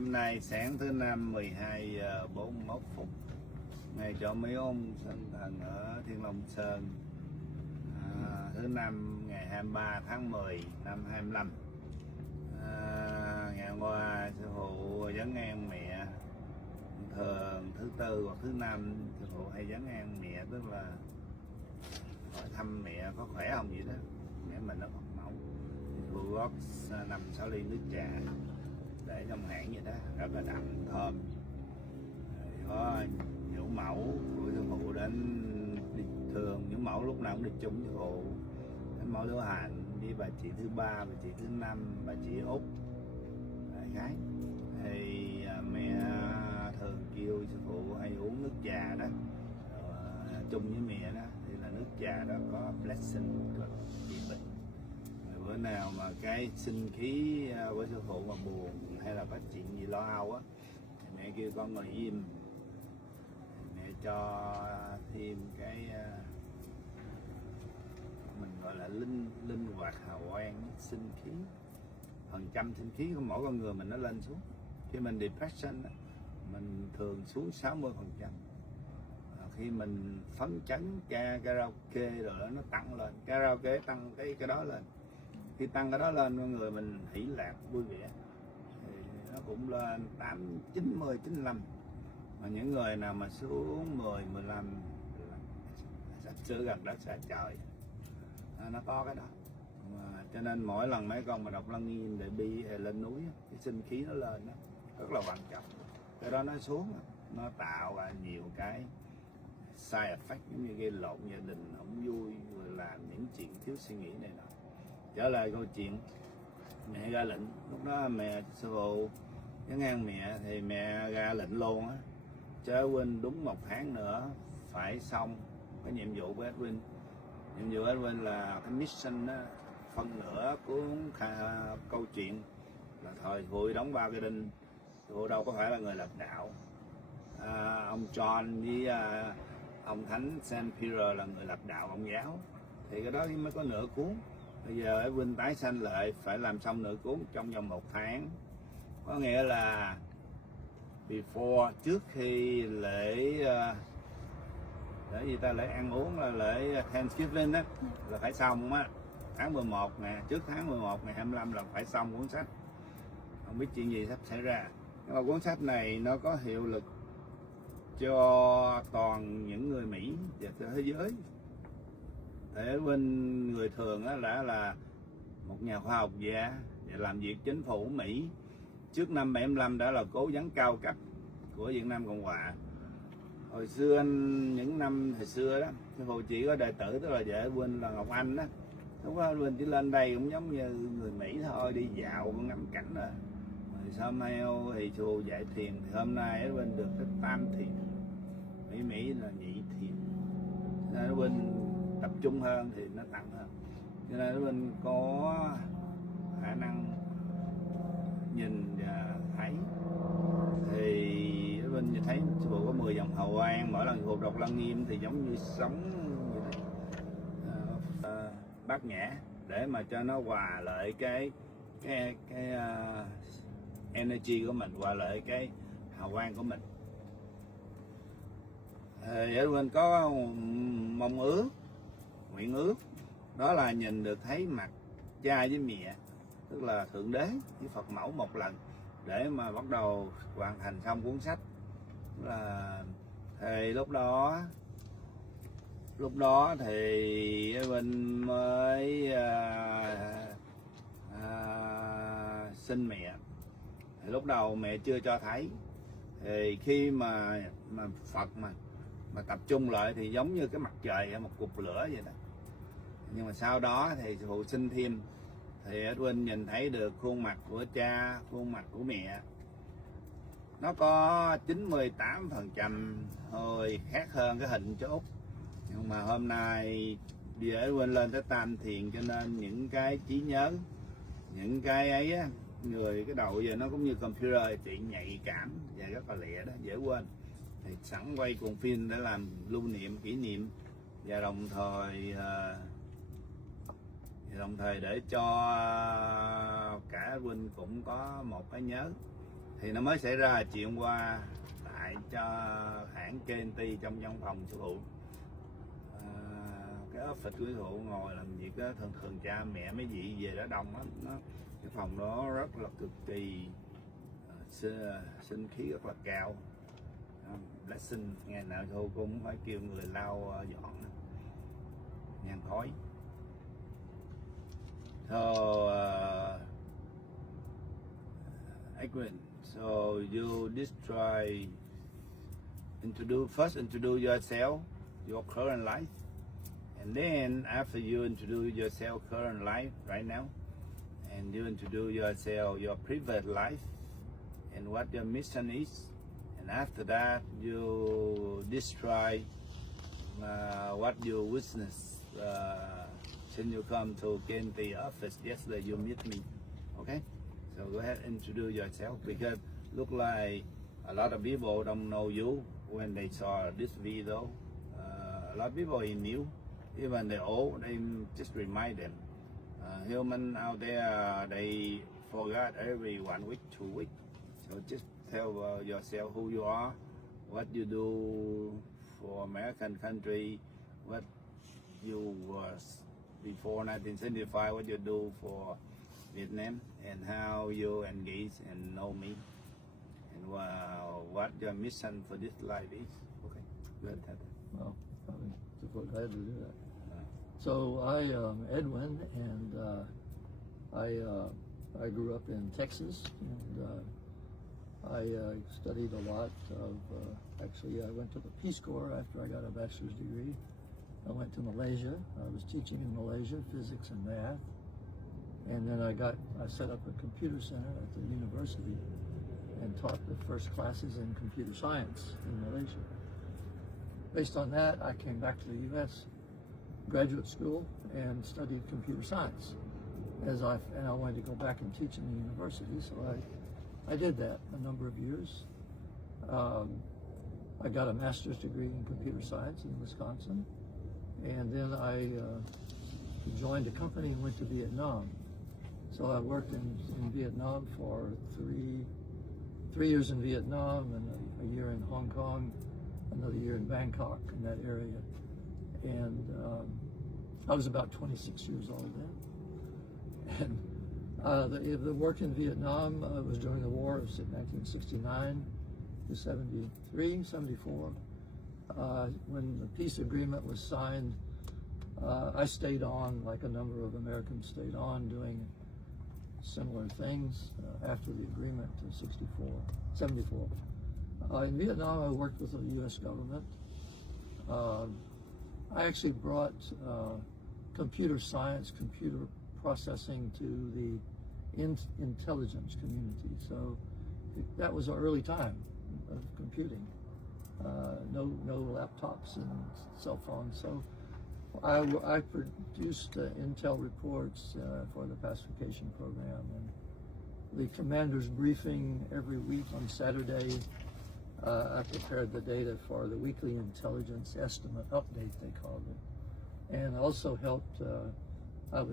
Hôm nay sáng thứ năm 12 giờ 41 phút, ngày cho mấy ông sinh thần ở Thiên Long Sơn, thứ năm ngày 23 tháng 10 năm 25. Ngày hôm qua sư phụ vấn an mẹ, thường thứ tư hoặc thứ năm sư phụ hay vấn an mẹ, tức là hỏi thăm mẹ có khỏe không vậy đó. Mẹ mình nó Phật Mẫu, sư phụ góp 5-6 ly nước trà để trong hãng vậy đó, rất là đậm thơm. Rồi có nhũ mẫu của sư phụ đến đi, thường nhũ mẫu lúc nào cũng đi chung sư phụ, đến mẫu Lưu Hành với bà chị thứ ba, bà chị thứ năm, bà chị Út đại khái. Thì mẹ thường kêu sư phụ hay uống nước trà đó, chung với mẹ đó, thì là nước trà đó có blessing của trị bệnh. Bữa nào mà cái sinh khí của sư phụ mà buồn hay là có chuyện gì lo âu á, mẹ kêu con ngồi im, mẹ cho thêm cái mình gọi là linh hoạt hào quang sinh khí, phần trăm sinh khí của mỗi con người mình nó lên xuống. Khi mình depression mình thường xuống 60%. Khi mình phấn chấn karaoke rồi đó, nó tăng lên, karaoke tăng cái đó lên. Khi tăng cái đó lên, con người mình hỷ lạc vui vẻ thì nó cũng lên 90, 95. Mà những người nào mà xuống 10, 15 sắp sửa gần đất xa trời, nó có cái đó. Mà cho nên mỗi lần mấy con mà đọc lăng nghiêm để bi hay lên núi, cái sinh khí nó lên đó rất là quan trọng. Cái đó nó xuống, nó tạo ra nhiều cái side effect, giống như gây lộn gia đình, không vui, rồi làm những chuyện thiếu suy nghĩ này nọ. Trở lại câu chuyện mẹ ra lệnh, lúc đó mẹ sư phụ vấn an mẹ thì mẹ ra lệnh luôn á, cho Edwin đúng 1 tháng nữa phải xong cái nhiệm vụ của Edwin. Nhiệm vụ Edwin là cái mission đó, phân nửa cuốn câu chuyện là thời hội đóng 3 cái đinh. Sư phụ đâu có phải là người lập đạo. Ông John với ông Thánh Saint Peter là người lập đạo Công giáo, thì cái đó mới có nửa cuốn. Bây giờ Edwin tái sanh lại phải làm xong nửa cuốn trong vòng 1 tháng. Có nghĩa là before, trước khi lễ gì ta, lễ ăn uống là lễ Thanksgiving đó, là phải xong á, tháng 11 nè, trước tháng 11 ngày 25 là phải xong cuốn sách. Không biết chuyện gì sắp xảy ra, nhưng mà cuốn sách này nó có hiệu lực cho toàn những người Mỹ và thế giới. Thế bên người thường á là một nhà khoa học gia và làm việc chính phủ Mỹ, trước năm 75 đã là cố vấn cao cấp của Việt Nam Cộng Hòa. Hồi xưa những năm hồi xưa đó, sư phụ chỉ có đệ tử, tức là vợ Edwin là Ngọc Anh đó. Lúc đó Edwin chỉ lên đây cũng giống như người Mỹ thôi, đi dạo ngắm cảnh rồi. Rồi sau mai thì sư phụ dạy thiền, thì hôm nay Edwin được cái tam thiền, Mỹ là nhị thiền. Nên Edwin tập trung hơn thì nó tăng hơn, cho nên mình có khả năng nhìn và thấy. Thì mình thấy sư phụ có 10 dòng hào quang, mỗi lần sư phụ đọc lăng nghiêm thì giống như sống như bát nhã, để mà cho nó hòa lại cái energy của mình, hòa lại cái hào quang của mình. Thì mình có mong ước, nguyện ước, đó là nhìn được thấy mặt cha với mẹ, tức là Thượng Đế với Phật Mẫu một lần, để mà bắt đầu hoàn thành xong cuốn sách. Thì lúc đó thì Edwin mới sinh mẹ. Thì lúc đầu mẹ chưa cho thấy, thì khi mà Phật mà tập trung lại thì giống như cái mặt trời hay một cục lửa vậy đó. Nhưng mà sau đó thì sư phụ sinh thêm, thì Edwin nhìn thấy được khuôn mặt của cha, khuôn mặt của mẹ, nó có 98% hơi khác hơn cái hình chút. Nhưng mà hôm nay giờ Edwin lên tới tam thiền, cho nên những cái trí nhớ, những cái ấy á, người cái đầu giờ nó cũng như computer, chuyện nhạy cảm và rất là lẹ đó, dễ quên. Thì sẵn quay cuộn phim để làm lưu niệm, kỷ niệm, và đồng thời để cho cả Edwin cũng có một cái nhớ. Thì nó mới xảy ra chuyện qua tại cho hãng KNT trong văn phòng sư phụ. Cái office của sư phụ ngồi làm việc đó, thường cha mẹ mấy vị về đó đông lắm. Cái phòng đó rất là cực kỳ sinh khí rất là cao. Blessing ngày nào cô cũng phải kêu người lau dọn nhang khói. So Edwin, so you first introduce yourself, your current life, and then after you introduce yourself current life right now, and you introduce yourself your private life and what your mission is, and after that you describe what you witnessed since you come to KNT office yesterday. You meet me, okay? So go ahead and introduce yourself, because look like a lot of people don't know you when they saw this video. A lot of people is new, even the old, they just remind them. Human out there, they forgot every 1 week, 2 weeks. So just tell yourself who you are, what you do for American country, what you was before 1975, what you do for Vietnam, and how you engage and know me, and what your mission for this life is. Okay, good. Well, probably difficult. I had to do that. So I am Edwin, and I grew up in Texas, and I studied a lot of. Actually, I went to the Peace Corps after I got a bachelor's degree. I went to Malaysia. I was teaching in Malaysia physics and math. And then I set up a computer center at the university and taught the first classes in computer science in Malaysia. Based on that, I came back to the U.S. graduate school and studied computer science. And I wanted to go back and teach in the university, so I did that a number of years. I got a master's degree in computer science in Wisconsin, and then I joined a company and went to Vietnam. So I worked in Vietnam for three years in Vietnam, and a year in Hong Kong, another year in Bangkok, in that area. And I was about 26 years old then. And the work in Vietnam was during the war of 1969 to 73, 74. When the peace agreement was signed, I stayed on, like a number of Americans stayed on, doing similar things after the agreement in 74. In Vietnam, I worked with the U.S. government. I actually brought computer science, computer processing to the intelligence community. So that was an early time of computing. No laptops and cell phones. So I produced intel reports for the pacification program, and the commander's briefing every week on Saturday. I prepared the data for the weekly intelligence estimate update, they called it, and also helped. I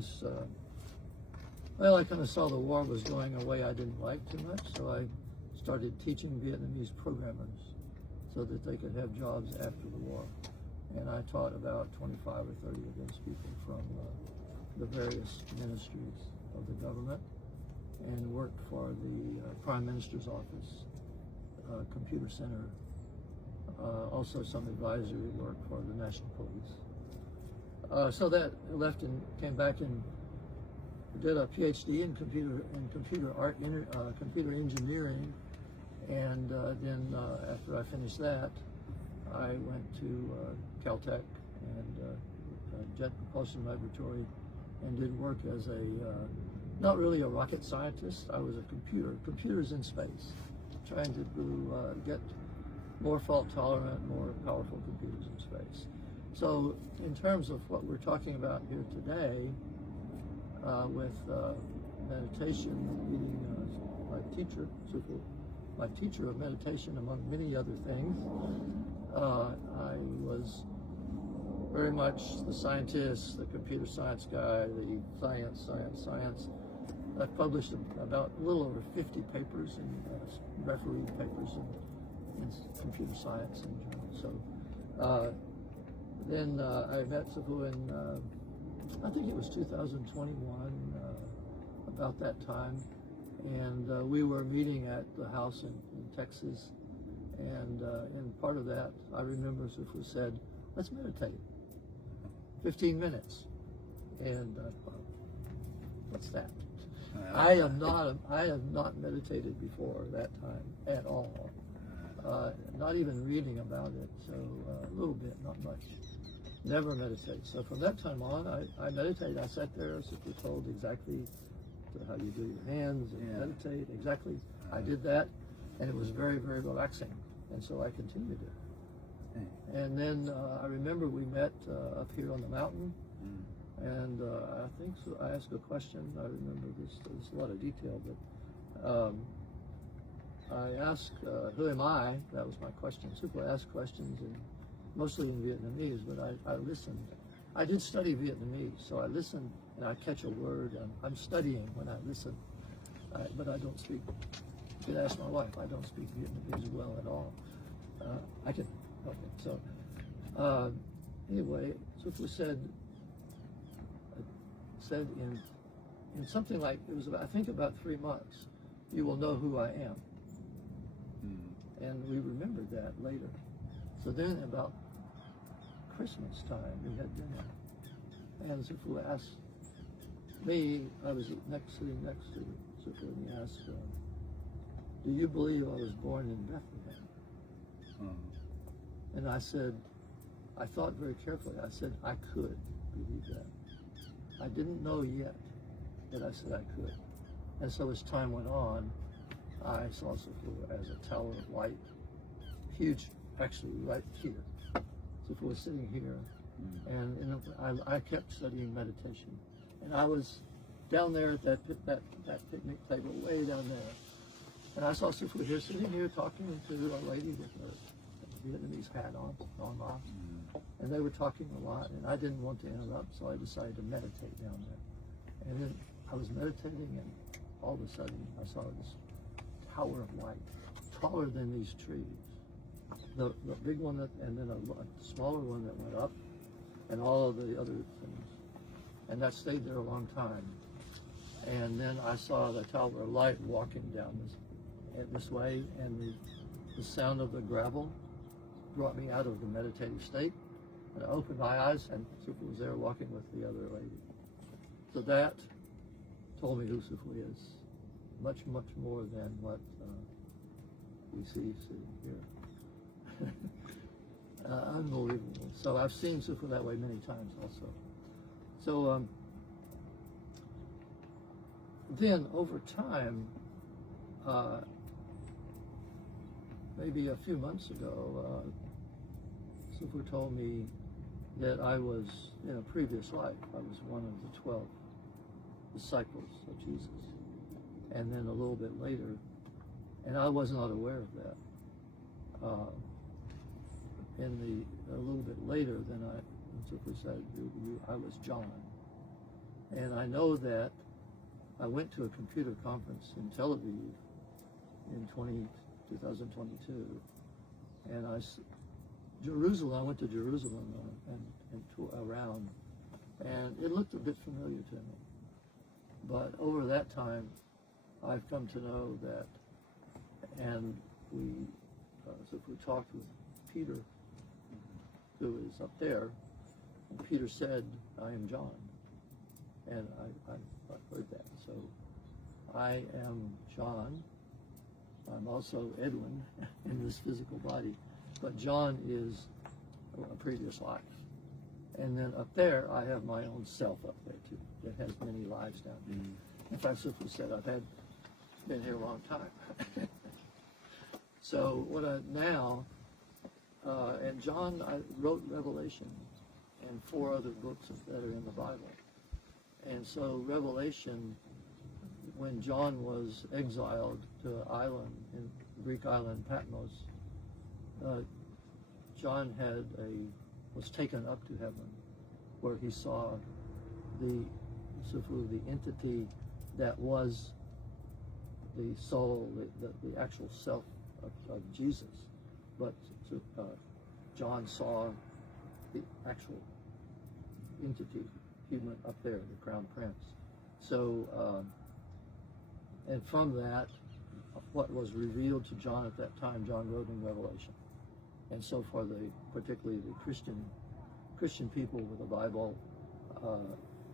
kind of saw the war was going a way I didn't like too much, so I started teaching Vietnamese programmers so that they could have jobs after the war. And I taught about 25 or 30 of those people from the various ministries of the government, and worked for the Prime Minister's office, computer center, also some advisory work for the National Police. So that left and came back and did a PhD in computer engineering, and then after I finished that, I went to Caltech and Jet Propulsion Laboratory and did work as not really a rocket scientist. I was a computers in space, trying to get more fault tolerant, more powerful computers in space. So in terms of what we're talking about here today, with meditation, meeting my teacher of meditation, among many other things, I was very much the scientist, the computer science guy, the science. I've published about a little over 50 papers and refereed papers in computer science and journals. So then I met Sifu in, I think it was 2021, about that time. And we were meeting at the house in Texas. And part of that, I remember Sifu said, let's meditate. 15 minutes. And what's that? I have not meditated before that time at all. Not even reading about it, so a little bit, not much. Never meditate. So from that time on, I meditated. I sat there, as if we're told exactly how you do your hands and meditate. Exactly. I did that, and it was very, very relaxing. And so I continued it. And then I remember we met up here on the mountain. And I think so, I asked a question. I remember this. There's a lot of detail, but I asked, "Who am I?" That was my question. People ask questions, and mostly in Vietnamese, but I listened. I did study Vietnamese, so I listened, and I catch a word. And I'm studying when I listen, but I don't speak. You could ask my wife. I don't speak Vietnamese well at all. I can. Okay. So anyway, Sufu said in something like, it was about, I think about 3 months, you will know who I am. And we remembered that later. So then about Christmas time, we had dinner. And Sufu asked me, I was sitting next to Sufu, and he asked, do you believe I was born in Bethlehem? And I said, I thought very carefully, I said I could believe that. I didn't know yet, but I said I could. And so as time went on, I saw Sufu as a tower of light, huge, actually right here. Sufu was sitting here, and I kept studying meditation. And I was down there at that picnic table, way down there. And I saw Sufu here, sitting here, talking to a lady with a Vietnamese hat on, and they were talking a lot, and I didn't want to interrupt, so I decided to meditate down there. And then I was meditating, and all of a sudden I saw this tower of light, taller than these trees. The big one, and then a smaller one that went up, and all of the other things. And that stayed there a long time. And then I saw the tower of light walking down this way, and the sound of the gravel brought me out of the meditative state. And I opened my eyes, and Sufu was there walking with the other lady. So that told me who Sufu is. Much, much more than what we see sitting here. Unbelievable. So I've seen Sufu that way many times also. So then over time, maybe a few months ago, Sufu told me that I was, in a previous life, I was one of the 12 disciples of Jesus. And then a little bit later, and I was not aware of that. A little bit later, then Sufu said, I was John. And I know that I went to a computer conference in Tel Aviv in 2022, and I went to Jerusalem and around, and it looked a bit familiar to me. But over that time, I've come to know that, and so we talked with Peter, who is up there, and Peter said, I am John, and I've heard that. So I am John. I'm also Edwin in this physical body, but John is a previous life. And then up there, I have my own self up there too, that has many lives down there. In fact, Sufu said, I've been here a long time. So and John, I wrote Revelation and 4 other books that are in the Bible. And so Revelation, when John was exiled to an island, in the Greek island Patmos, John was taken up to heaven, where he saw the entity that was the soul, the actual self of Jesus. But John saw the actual entity, human up there, the crown prince. So, and from that, what was revealed to John at that time, John wrote in Revelation. And so for particularly the Christian people with the Bible,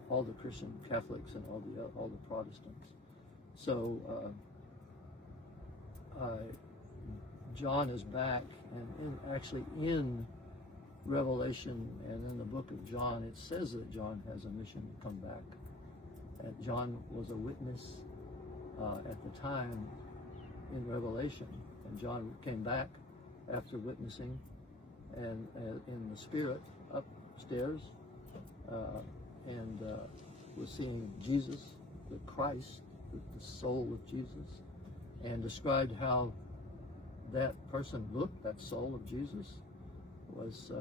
all the Christian Catholics and all the Protestants. So John is back, and actually in Revelation and in the book of John, it says that John has a mission to come back. And John was a witness at the time in Revelation, and John came back after witnessing, and in the spirit upstairs, and was seeing Jesus, the Christ, the soul of Jesus, and described how that person looked, that soul of Jesus, was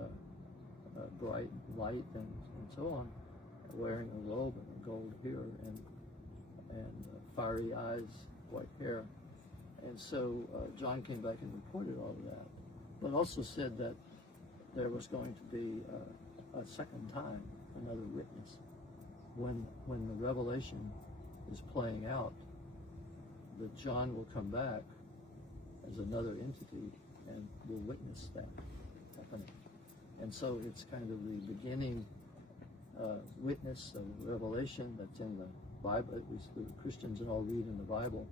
bright light and so on, wearing a robe and a gold hair and fiery eyes, white hair. And so John came back and reported all of that, but also said that there was going to be a second time, another witness. When the revelation is playing out, that John will come back as another entity and will witness that happening. And so it's kind of the beginning witness of revelation that's in the Bible, at least the Christians and all read in the Bible.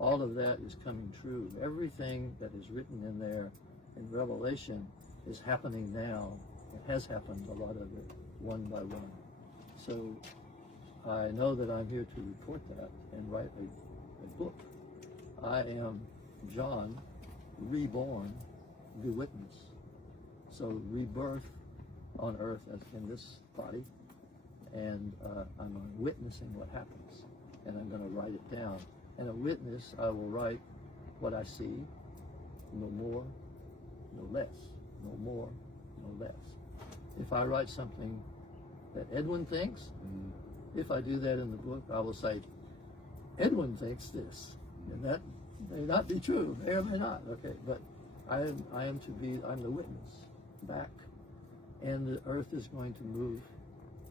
All of that is coming true. Everything that is written in there in Revelation is happening now. It has happened, a lot of it, one by one. So I know that I'm here to report that and write a book. I am John, reborn, the witness. So rebirth on earth as in this body, and I'm witnessing what happens, and I'm going to write it down. And a witness, I will write what I see, no more, no less, no more, no less. If I write something that Edwin thinks, if I do that in the book, I will say, Edwin thinks this, and that may not be true, may or may not, okay, but I'm the witness back, and the earth is going to move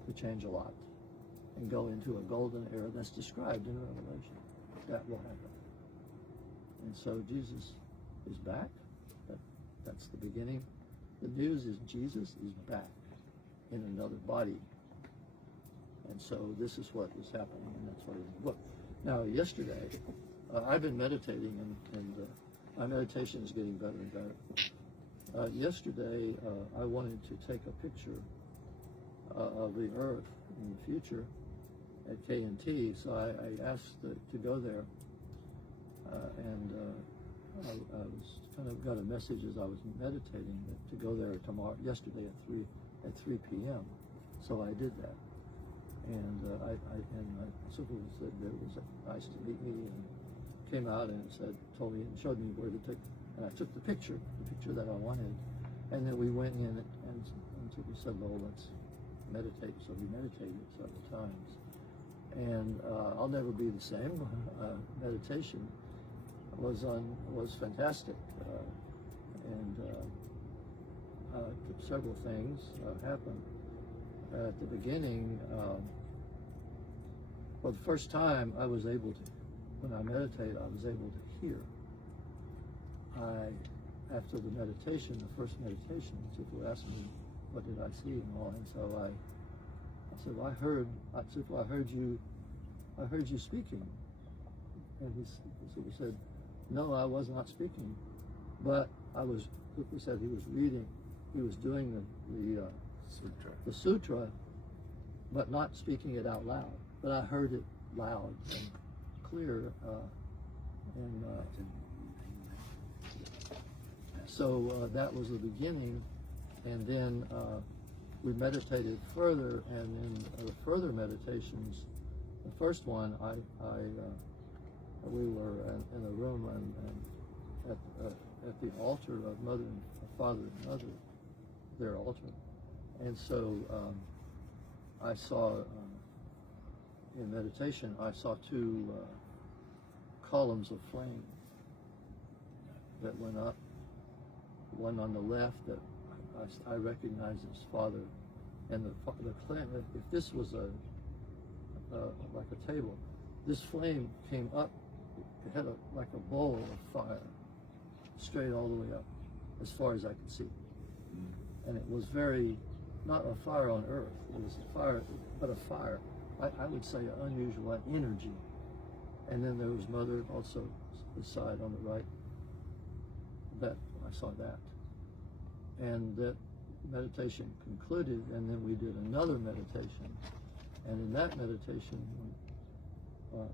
to change a lot and go into a golden era that's described in Revelation. That will happen. And so Jesus is back. That's the beginning. The news is Jesus is back in another body. And so this is what is happening, and that's what is in the book. Now, yesterday, I've been meditating, and my meditation is getting better and better. Yesterday, I wanted to take a picture of the earth in the future at K&T, so I asked to go there, and I was kind of got a message as I was meditating to go there yesterday at 3 p.m. So I did that, and my supervisor said it was nice to meet me, and came out and told me and showed me where to take, and I took the picture that I wanted, and then we went in and we said, well, let's meditate. So we meditated several times. And I'll never be the same. Meditation was fantastic, and several things happened. At the beginning, for the first time, I was able to, when I meditate, I was able to hear. After the meditation, the first meditation, people asked me, what did I see and all, and so I said, well, I heard you speaking. And he said, no, I was not speaking, but he said he was reading, he was doing the sutra, but not speaking it out loud. But I heard it loud and clear, so that was the beginning, and then we meditated further, and in further meditations, the first one, we were in a room and at the altar of Mother and Father and Mother, their altar, and so I saw in meditation, I saw two columns of flame that went up. One on the left that I recognized as Father, and the flame. If this was like a table, this flame came up. It had like a bowl of fire, straight all the way up, as far as I could see. And it was very, not a fire on earth. It was a fire, but a fire. I would say unusual energy. And then there was Mother also beside on the right. That I saw that. And that meditation concluded, and then we did another meditation. And in that meditation,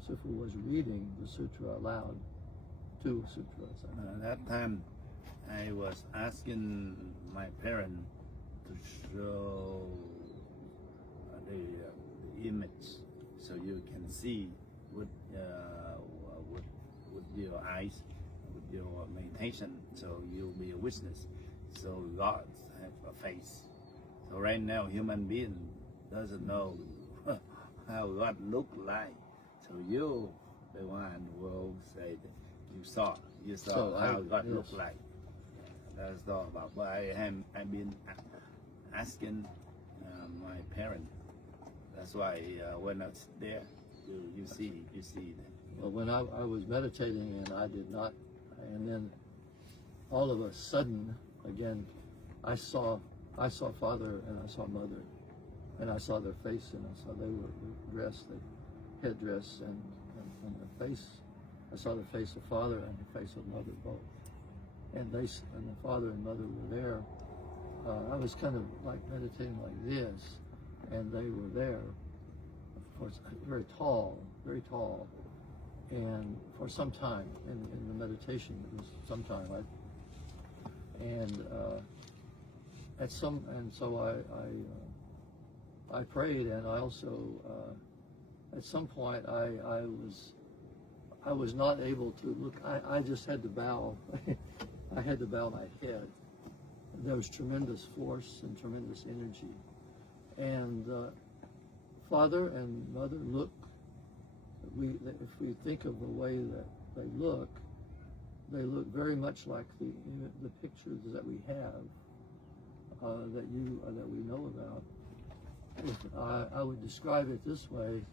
Sifu was reading the sutra aloud, two sutras. That time, I was asking my parents to show the image, so you can see with your eyes, with your meditation, so you'll be a witness. So God have a face. So right now, human being doesn't know how God look like. So you, the one will say that you saw so how God yes. looked like. That's all about. But I've been asking my parents. That's why when I was there, you see that. Well, when I was meditating and I did not, and then all of a sudden, again, I saw Father and I saw Mother, and I saw their face, and I saw they were dressed, the headdress and the face. I saw the face of Father and the face of Mother both, and the Father and Mother were there. I was kind of like meditating like this, and they were there. Of course, very tall, and for some time in the meditation, it was some time. So I prayed, and I also at some point I was not able to look. I just had to bow. I had to bow my head. There was tremendous force and tremendous energy, and Father and Mother look. If we think of the way that they look very much like the pictures that we have that we know about. If I would describe it this way: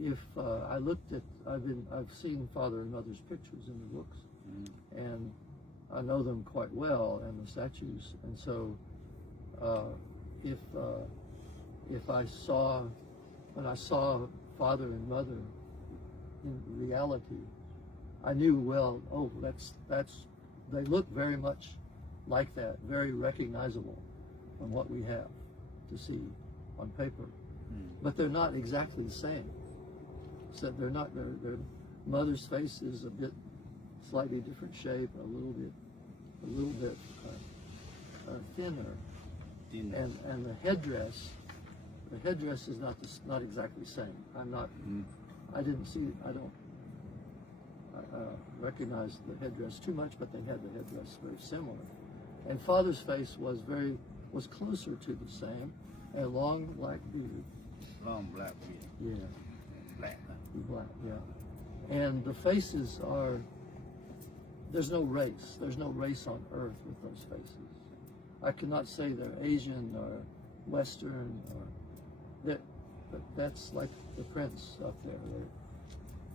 if I looked at, I've seen Father and Mother's pictures in the books, and I know them quite well, and the statues. And so, if I saw, when I saw Father and Mother in reality, I knew, well, oh, that's they look very much like that, very recognizable from what we have to see on paper, but they're not exactly the same. So they're not. Their Mother's face is a bit, slightly different shape, a little bit thinner, and the headdress is not exactly the same. I didn't see. I don't recognize the headdress too much, but they had the headdress very similar. And Father's face was closer to the same, and long black beard. Long black beard. Yeah. Black. Black. Yeah. And the faces are. There's no race. There's no race on earth with those faces. I cannot say they're Asian or Western or but that's like the prince up there.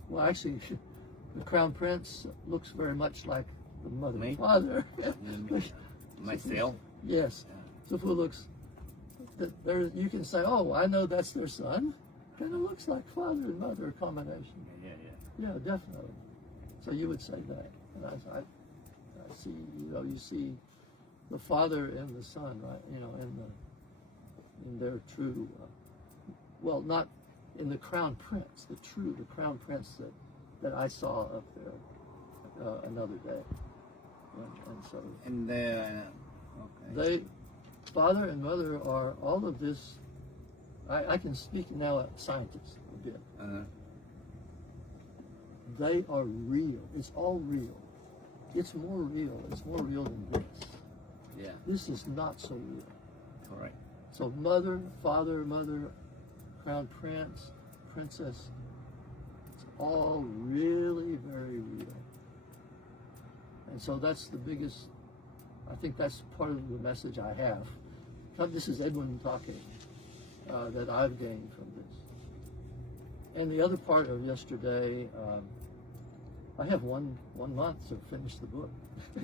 Well, actually, the Crown Prince looks very much like the Mother and Father. Myself? Yes. So who looks, there you can say, oh, I know that's their son. Kind of looks like Father and Mother combination. Yeah, definitely. So you would say that. And I see, you see the Father and the Son, right? In their true, well, not in the Crown Prince, the Crown Prince that I saw up there another day. And so. And they, Father and Mother are all of this. I can speak now as scientists a bit. They are real. It's all real. It's more real. It's more real than this. Yeah. This is not so real. Correct. So Mother, Father, Mother, Crown Prince, princess. It's all really very real. And so that's the biggest, I think that's part of the message I have. This is Edwin talking, that I've gained from this. And the other part of yesterday, I have one month to finish the book.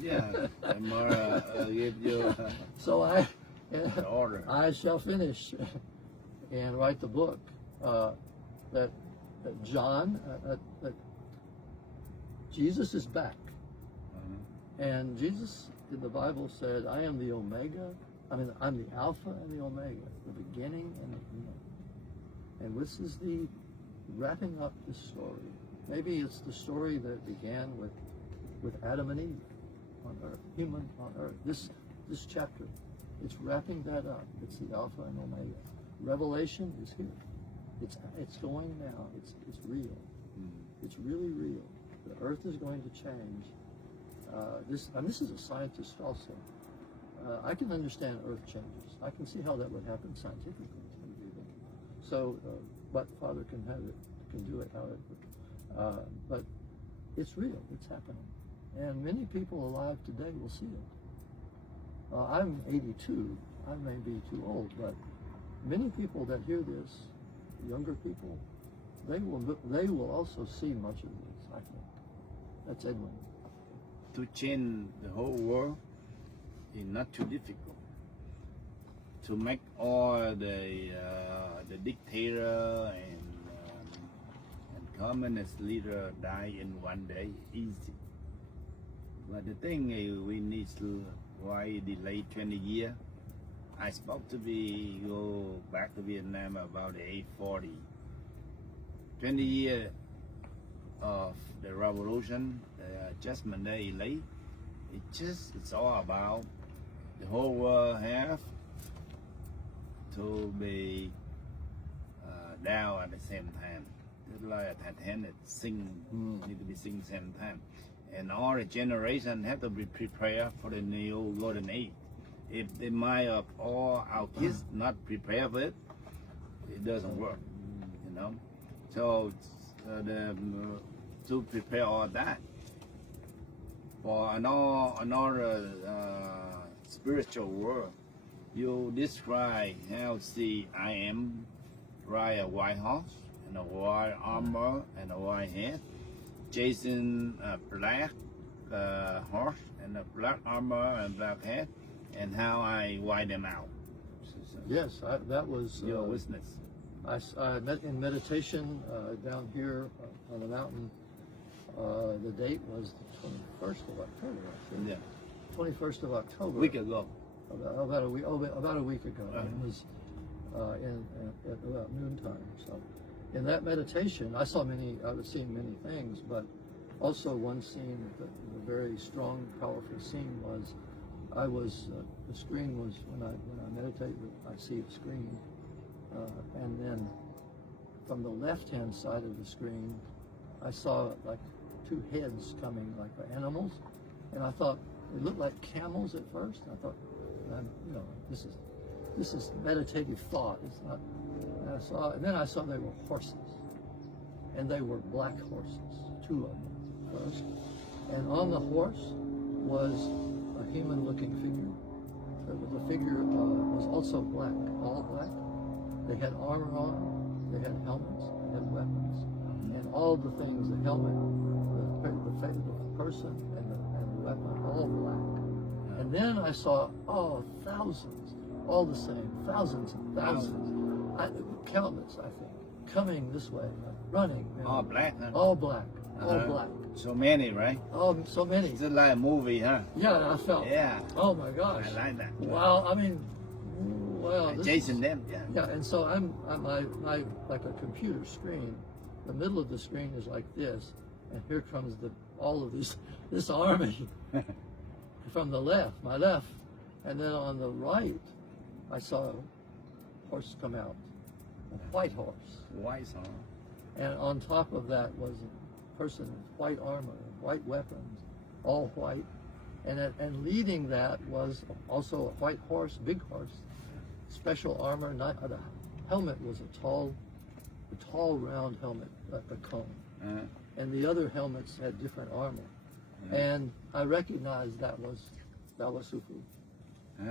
Yeah, and more give you So the order. I shall finish and write the book. That John, that Jesus is back. And Jesus in the Bible said, I am the Omega. I'm the Alpha and the Omega, the beginning and the end. And this is the wrapping up this story. Maybe it's the story that began with Adam and Eve on earth, human on earth. This chapter, it's wrapping that up. It's the Alpha and Omega. Revelation is here. It's going now. It's real. It's really real. The earth is going to change. This is a scientist also. I can understand earth changes. I can see how that would happen scientifically. So, but Father can do it however. But it's real. It's happening. And many people alive today will see it. I'm 82. I may be too old, but many people that hear this, younger people, they will also see much of this, I think. That's Edwin. To change the whole world is not too difficult. To make all the dictator and communist leader die in one day, easy. But the thing is, we need to why delay 20 years. I supposed to go back to Vietnam about the age 40. 20 years of the revolution, the adjustment day late. It's all about the whole world have to be down at the same time. Just like a Titanic need to be sing same time. And all the generation have to be prepared for the new golden age. If the mind of all our kids not prepared for it, it doesn't work, you know. So to prepare all that for another spiritual world, you describe how see I am ride a white horse and a white armor and a white head, chasing a black horse and a black armor and black head, and how I wipe them out. Yes, that was your witness. I met in meditation down here on the mountain. The date was the 21st of October, I think. Yeah. 21st of October. A week ago. About a week ago. It was at about noontime. So, in that meditation, I was seeing many things, but also one scene, the very strong, powerful scene was, the screen was, when I meditate, I see a screen, and then from the left-hand side of the screen, I saw like two heads coming like animals, and I thought it looked like camels at first. I thought, this is meditative thought. It's not. And then I saw they were horses, and they were black horses, two of them first, and on the horse was a human-looking figure. The figure was also black, all black. They had armor on, they had helmets, they had weapons, and all the things, the helmet, the person, and the weapon, all black. And then I saw, thousands, all the same, thousands and thousands, countless, I think, coming this way, running. All black, huh? All black, all black. So many, right? Oh, so many. It's like a movie, huh? Yeah, I felt. Yeah. Oh my gosh. I like that. Wow, Chasing them, yeah. Yeah, and so I'm like a computer screen. The middle of the screen is like this, and here comes all of this army from the left, my left, and then on the right, I saw a horse come out, a white horse. White, huh? And on top of that was a person with white armor, white weapons, all white, and leading that was also a white horse, big horse, special armor. The helmet was a tall a tall round helmet, like a cone. And the other helmets had different armor. And I recognized that was Sufu.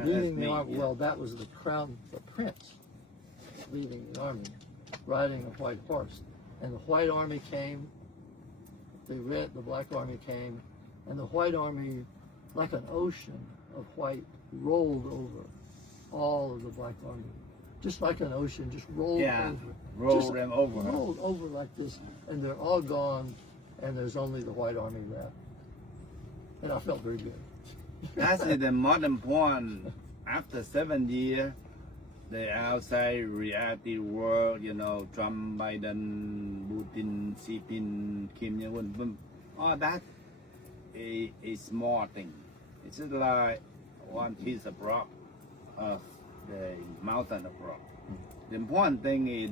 Leading the army, well, that was the crown, the prince, leading the army, riding a white horse. And the white army came, the black army came, and the white army, like an ocean of white, rolled over all of the black army. Just like an ocean, just rolled over. Rolled them over. Rolled over like this, and they're all gone, and there's only the white army left. And I felt very good. That's the modern point. After 7 years, the outside reality world, Trump, Biden, Putin, Xi Jinping, Kim Jong-un, all that a small thing. It's just like one piece of rock of the mountain of rock. The important thing is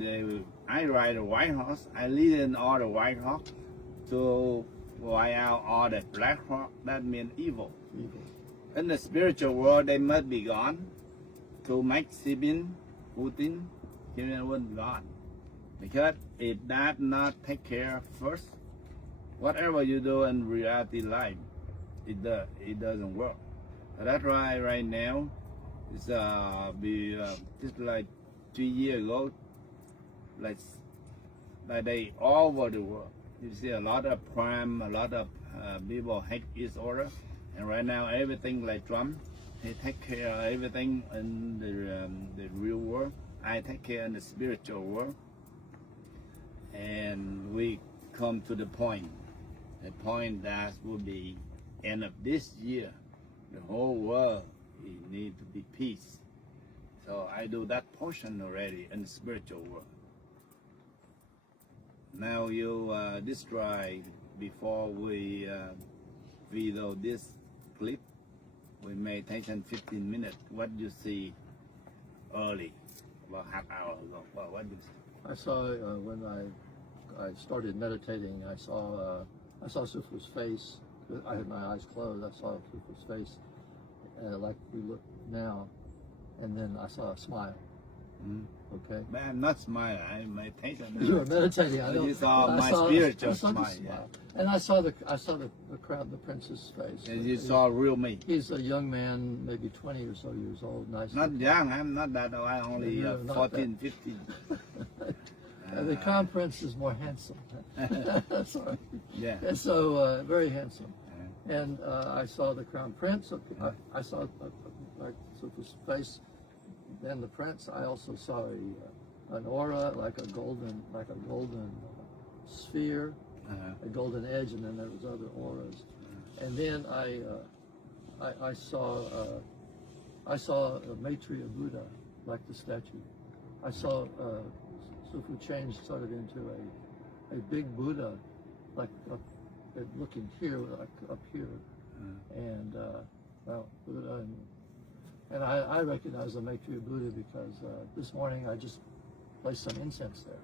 I ride a white horse. I lead in all the white horse to wipe out all the black horse. That means evil. In the spiritual world, they must be gone to make Xi Jinping, Putin, Kim Jong-un gone. Because if that not take care first, whatever you do in reality life, it doesn't work. So that's why right now, it's just like 3 years ago, like they all over the world. You see a lot of crime, a lot of people hate each other. And right now, everything like Trump, he take care of everything in the real world. I take care in the spiritual world. And we come to the point that will be end of this year. The whole world need to be peace. So I do that portion already in the spiritual world. Now you destroy before we video this clip. We may take 15 minutes. What do you see early, about half hour ago? Well, what do you see? I saw when I started meditating, I saw Sufu's face. I had my eyes closed. I saw Sufu's face, like we look now, and then I saw a smile. Okay. Man, I'm not smiling. I'm meditating. You were meditating. I know. You saw my spiritual smile. Yeah. And I saw the crowd, the prince's face. And you saw real me. He's a young man, maybe 20 or so years old. Nice. Not young. I'm not that old. I'm only 14, 15. The crown prince is more handsome. Sorry. Yeah. And so very handsome. And I saw the crown prince. I saw like Sufu's face. Then the prince. I also saw an aura, like a golden sphere, a golden edge, and then there was other auras. And then I saw a Maitreya Buddha, like the statue. I saw Sufu change sort of into a big Buddha, like looking here, like up here, and Buddha. And I recognize the Maitreya Buddha because this morning I just placed some incense there.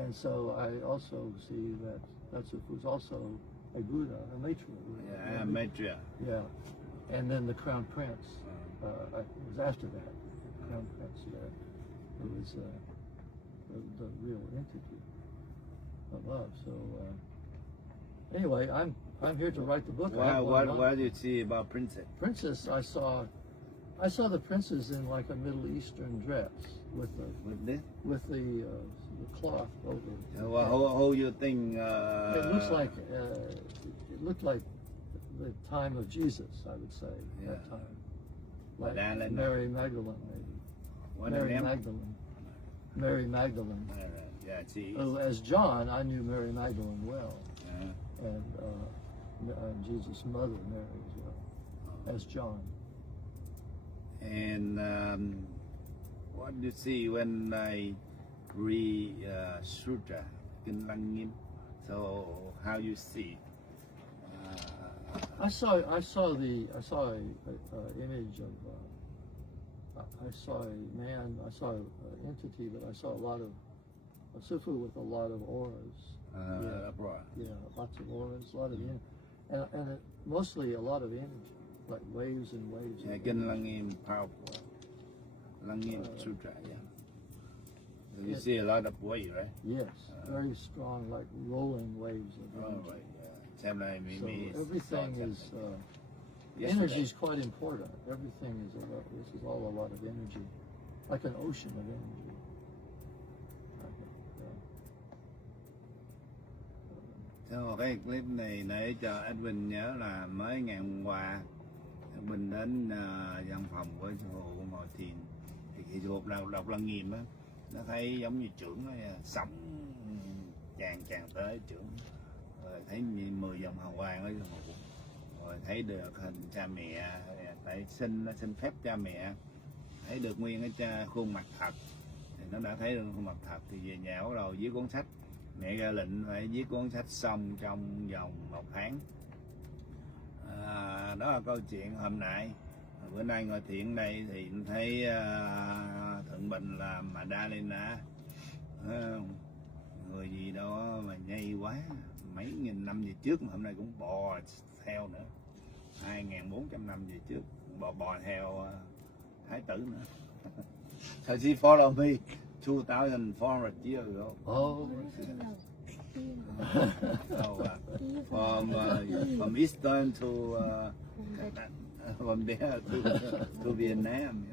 And so I also see that Sufu's also a Buddha, a Maitreya Buddha. Yeah, Maitreya. Yeah. And then the crown prince, it was after that, the crown prince there, who was the real entity of love. So anyway, I'm here to write the book. What did you see about princess? Princess, I saw the princess in like a Middle Eastern dress with the cloth over. How you think? It looked like the time of Jesus, I would say. Yeah. That time, like Mary Magdalene, maybe. Mary Magdalene. Yeah, see. As John, I knew Mary Magdalene well, and Jesus' mother Mary as well, as John. And what do you see when I read Sutra, Kinh Lăng Nghiêm? So how you see? I saw a image of. I saw a man. I saw an entity, but I saw a lot of a Sufu with a lot of auras. Yeah, lots of auras, a lot of and mostly a lot of energy. Like waves and waves. Yeah, Kinh Lăng Nghiêm, powerful. Lăng Nghiêm Sutra, yeah. You see a lot of waves, right? Yes, very strong, like rolling waves of Oh, energy. right. Same like me. So me everything is, Yesterday. energy is quite important. Everything is, this is all a lot of energy, like an ocean of energy. So cái clip này để cho Edwin nhớ là mới ngày hôm qua Edwin đến văn phòng với sư phụ ngồi thiền, thì khi sư phụ đọc lăng nghiêm á, nó thấy giống như trưởng ấy, sóng tràn tới trưởng, rồi thấy 10 dòng hào quang với sư phụ, rồi thấy được hình cha mẹ, tại xin phép cha mẹ, thấy được nguyên cái khuôn mặt thật, thì nó đã thấy được khuôn mặt thật, thì về nhà bắt đầu viết cuốn sách. Mẹ ra lệnh phải viết cuốn sách xong trong vòng 1 tháng. Đó là câu chuyện hôm nay. Bữa nay ngồi thiền đây thì thấy Thượng Bình là Madalena, người gì đó mà nhây quá, mấy nghìn năm về trước mà hôm nay cũng bò theo nữa, 2.400 năm về trước bò theo thái tử nữa. So she followed me 2,400 years ago. Oh, from Eastern to from there to Vietnam.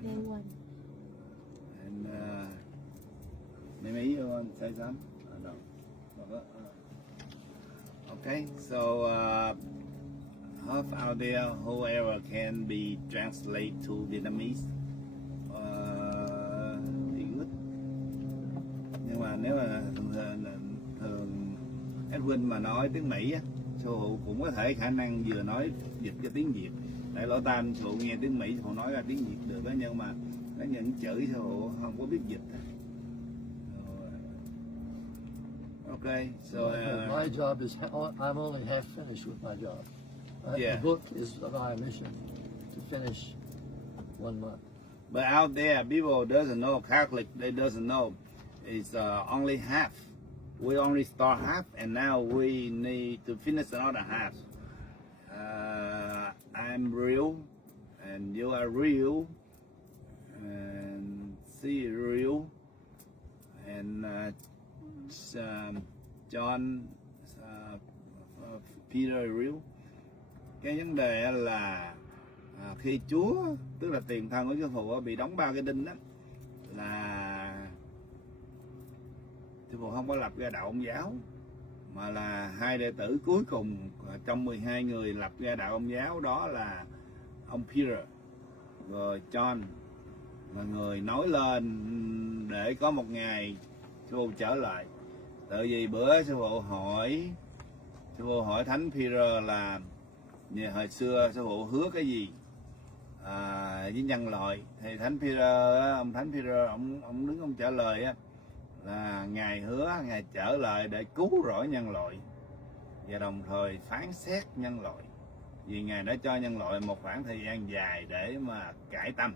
And maybe you want to say something? No. Okay, so out there, whoever can be translate to Vietnamese. Nhưng mà nếu mà thường Edwin mà nói tiếng Mỹ á, sư phụ cũng có thể khả năng vừa nói dịch cho tiếng Việt. Tại lỗ tai sư phụ nghe tiếng Mỹ, sư phụ nói ra tiếng Việt được đó, nhưng mà có những chữ sư phụ không có biết dịch. Okay, so my job is, I'm only half finished with my job. Yeah. The book is my mission to finish 1 month. But out there, people doesn't know, Catholic, they doesn't know. It's only half. We only start half, and now we need to finish another half. I'm real, and you are real, and she real, and John, Peter real. Cái vấn đề là khi Chúa, tức là tiền thân của sư phụ bị đóng 3 cái đinh đó, là sư phụ không có lập ra đạo Công giáo, mà là 2 đệ tử cuối cùng trong 12 người lập ra đạo Công giáo, đó là ông Peter rồi John, và người nói lên để có một ngày sư phụ trở lại. Tại vì bữa sư phụ hỏi Thánh Peter là hồi xưa sư phụ hứa cái gì với nhân loại, thì ông Thánh Peter ông đứng ông trả lời á, là Ngài hứa Ngài trở lại để cứu rỗi nhân loại và đồng thời phán xét nhân loại, vì Ngài đã cho nhân loại một khoảng thời gian dài để mà cải tâm.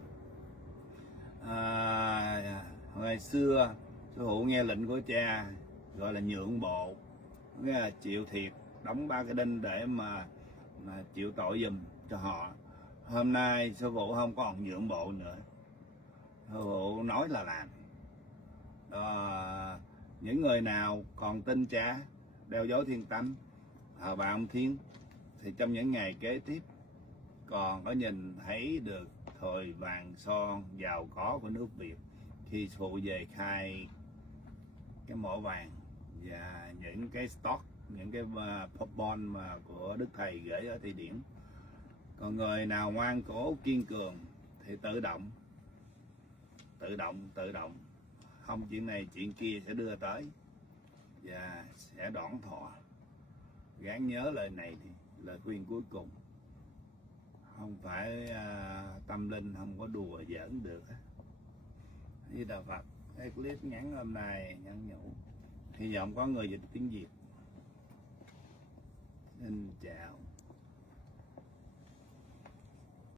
Hồi xưa sư phụ nghe lệnh của cha gọi là nhượng bộ, nghĩa là chịu thiệt, đóng 3 cái đinh để mà chịu tội giùm cho họ. Hôm nay sư phụ không còn nhượng bộ nữa, sư phụ nói là làm. Những người nào còn tin cha, đeo dấu thiên tánh, thờ bà ông Thiên, thì trong những ngày kế tiếp còn có nhìn thấy được thời vàng son giàu có của nước Việt khi sư phụ về khai cái mỏ vàng và những cái stock, những cái bond mà của Đức Thầy gửi ở Thụy Điển. Còn người nào ngoan cố kiên cường thì tự động, không chuyện này chuyện kia sẽ đưa tới và sẽ đón thọ. Gắng nhớ lời này thì lời khuyên cuối cùng, không phải tâm linh không có đùa giỡn được. Như Đạo Phật, cái clip ngắn hôm nay nhắn nhủ, hy vọng có người dịch tiếng Việt. Xin chào.